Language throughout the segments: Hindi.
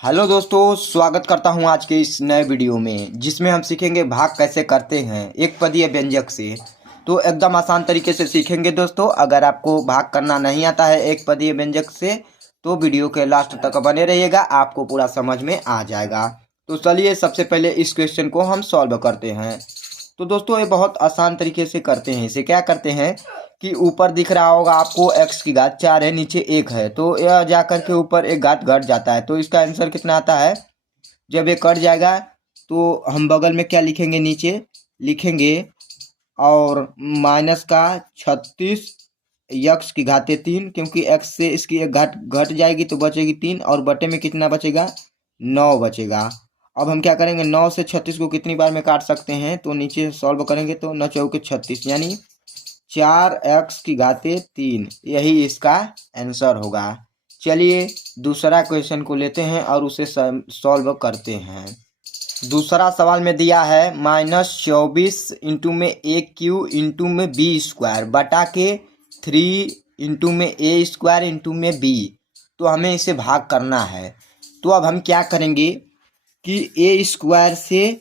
हेलो दोस्तों, स्वागत करता हूं आज के इस नए वीडियो में जिसमें हम सीखेंगे भाग कैसे करते हैं एक पदीय व्यंजक से। तो एकदम आसान तरीके से सीखेंगे दोस्तों। अगर आपको भाग करना नहीं आता है एक पदीय व्यंजक से तो वीडियो के लास्ट तक बने रहिएगा, आपको पूरा समझ में आ जाएगा। तो चलिए सबसे पहले इस क्वेश्चन को हम सॉल्व करते हैं। तो दोस्तों ये बहुत आसान तरीके से करते हैं। इसे क्या करते हैं कि ऊपर दिख रहा होगा आपको x की घात 4 है, नीचे 1 है, तो यह जाकर के ऊपर एक घात घट जाता है। तो इसका आंसर कितना आता है? जब ये कट जाएगा तो हम बगल में क्या लिखेंगे, नीचे लिखेंगे और माइनस का 36 x की घाते 3, क्योंकि x से इसकी एक घात घट जाएगी तो बचेगी 3 और बटे में कितना बचेगा, 9 बचेगा। अब हम क्या करेंगे, 9 से 36 को कितनी बार में काट सकते हैं, तो नीचे सॉल्व करेंगे तो 9 चौके 36 यानी 4x की घाते 3, यही इसका आंसर होगा। चलिए दूसरा क्वेश्चन को लेते हैं और उसे सॉल्व करते हैं। दूसरा सवाल में दिया है -24 इंटू में ए क्यू इंटू में बी स्क्वायर बटा के 3 इंटू में ए स्क्वायर इंटू में बी। तो हमें इसे भाग करना है। तो अब हम क्या करेंगे कि ए स्क्वायर से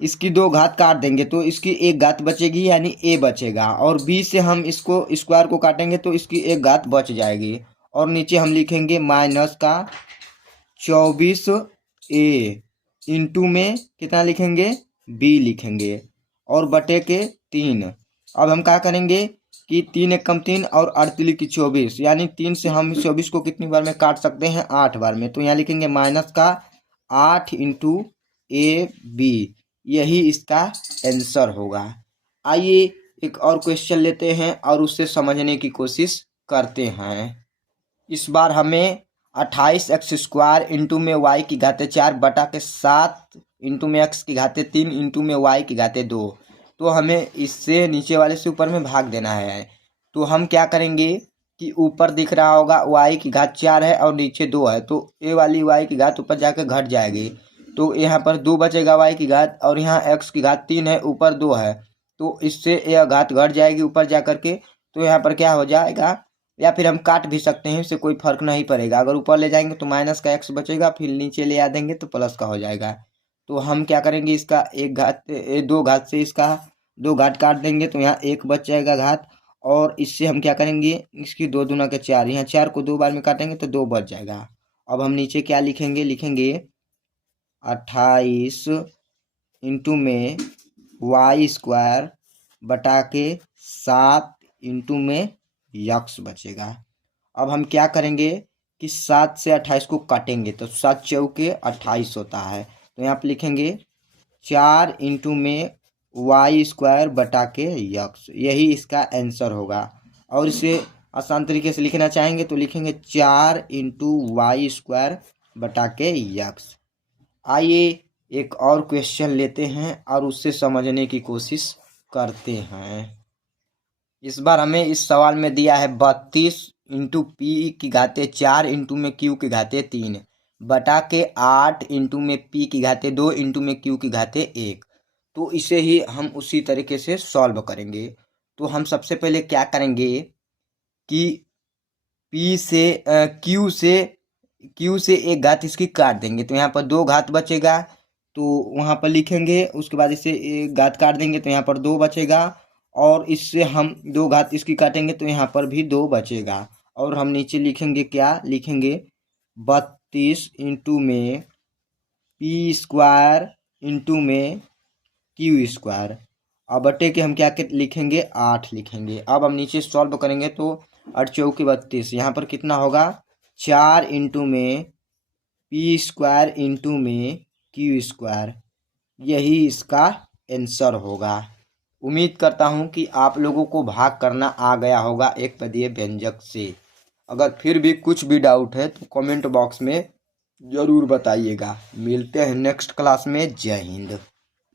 इसकी 2 घात काट देंगे तो इसकी 1 घात बचेगी यानी ए बचेगा, और बी से हम इसको स्क्वायर को काटेंगे तो इसकी 1 घात बच जाएगी। और नीचे हम लिखेंगे माइनस का 24 ए इंटू में कितना लिखेंगे, बी लिखेंगे और बटे के 3। अब हम क्या करेंगे कि 3 एकम 3 और 48 की 24 यानी 3 से हम 24 को कितनी बार में काट सकते हैं, 8 बार में। तो यहाँ लिखेंगे माइनस का 8 इंटू ए बी, यही इसका आंसर होगा। आइए एक और क्वेश्चन लेते हैं और उससे समझने की कोशिश करते हैं। इस बार हमें 28x स्क्वायर इंटू में y की घाते 4 बटा के 7 इंटू में x की घाते 3 इंटू में y की घाते 2। तो हमें इससे नीचे वाले से ऊपर में भाग देना है। तो हम क्या करेंगे कि ऊपर दिख रहा होगा y की घात 4 है और नीचे 2 है, तो ये वाली y की घात ऊपर जाकर घट जाएगी। तो यहाँ पर 2 बचेगा y की घात, और यहाँ x की घात 3 है, ऊपर 2 है, तो इससे यह घात घट जाएगी ऊपर जाकर के। तो यहाँ पर क्या हो जाएगा, या फिर हम काट भी सकते हैं, इससे कोई फर्क नहीं पड़ेगा। अगर ऊपर ले जाएंगे तो माइनस का x बचेगा, फिर नीचे ले आ देंगे तो प्लस का हो जाएगा। तो हम क्या करेंगे, इसका 2 घात से इसका 2 घात काट देंगे तो यहाँ 1 बच जाएगा घात, और इससे हम क्या करेंगे, इसकी 2 दूना के 4, यहाँ 4 को 2 बार में काटेंगे तो 2 बच जाएगा। अब हम नीचे क्या लिखेंगे, लिखेंगे 28 इंटू में y स्क्वायर बटा के 7 इंटू में यक्स बचेगा। अब हम क्या करेंगे कि 7 से 28 को काटेंगे तो 7 चौके 28 होता है, तो यहाँ पर लिखेंगे 4 इंटू में y स्क्वायर बटा के यक्स, यही इसका आंसर होगा। और इसे आसान तरीके से लिखना चाहेंगे तो लिखेंगे 4 इंटू वाई स्क्वायर बटा के यक्स। आइए एक और क्वेश्चन लेते हैं और उससे समझने की कोशिश करते हैं। इस बार हमें इस सवाल में दिया है 32 इंटू पी की घाते 4 इंटू में क्यू की घाते 3 बटा के 8 इंटू में पी की घाते 2 इंटू में क्यू की घाते 1। तो इसे ही हम उसी तरीके से सॉल्व करेंगे। तो हम सबसे पहले क्या करेंगे कि पी से क्यू से 1 घात इसकी काट देंगे, तो यहाँ पर 2 घात बचेगा, तो वहाँ पर लिखेंगे। उसके बाद इसे 1 घात काट देंगे तो यहाँ पर 2 बचेगा, और इससे हम 2 घात इसकी काटेंगे तो यहाँ पर भी 2 बचेगा। और हम नीचे लिखेंगे, क्या लिखेंगे, 32 इंटू में पी स्क्वायर इंटू में क्यू स्क्वायर, अब बटे के हम क्या लिखेंगे, 8 लिखेंगे। अब हम नीचे सॉल्व करेंगे तो 8 चौके 32, यहाँ पर कितना होगा, 4 इंटू में पी स्क्वायर इंटू में क्यू स्क्वायर, यही इसका आंसर होगा। उम्मीद करता हूँ कि आप लोगों को भाग करना आ गया होगा एक पदीय व्यंजक से। अगर फिर भी कुछ भी डाउट है तो कमेंट बॉक्स में ज़रूर बताइएगा। मिलते हैं नेक्स्ट क्लास में। जय हिंद।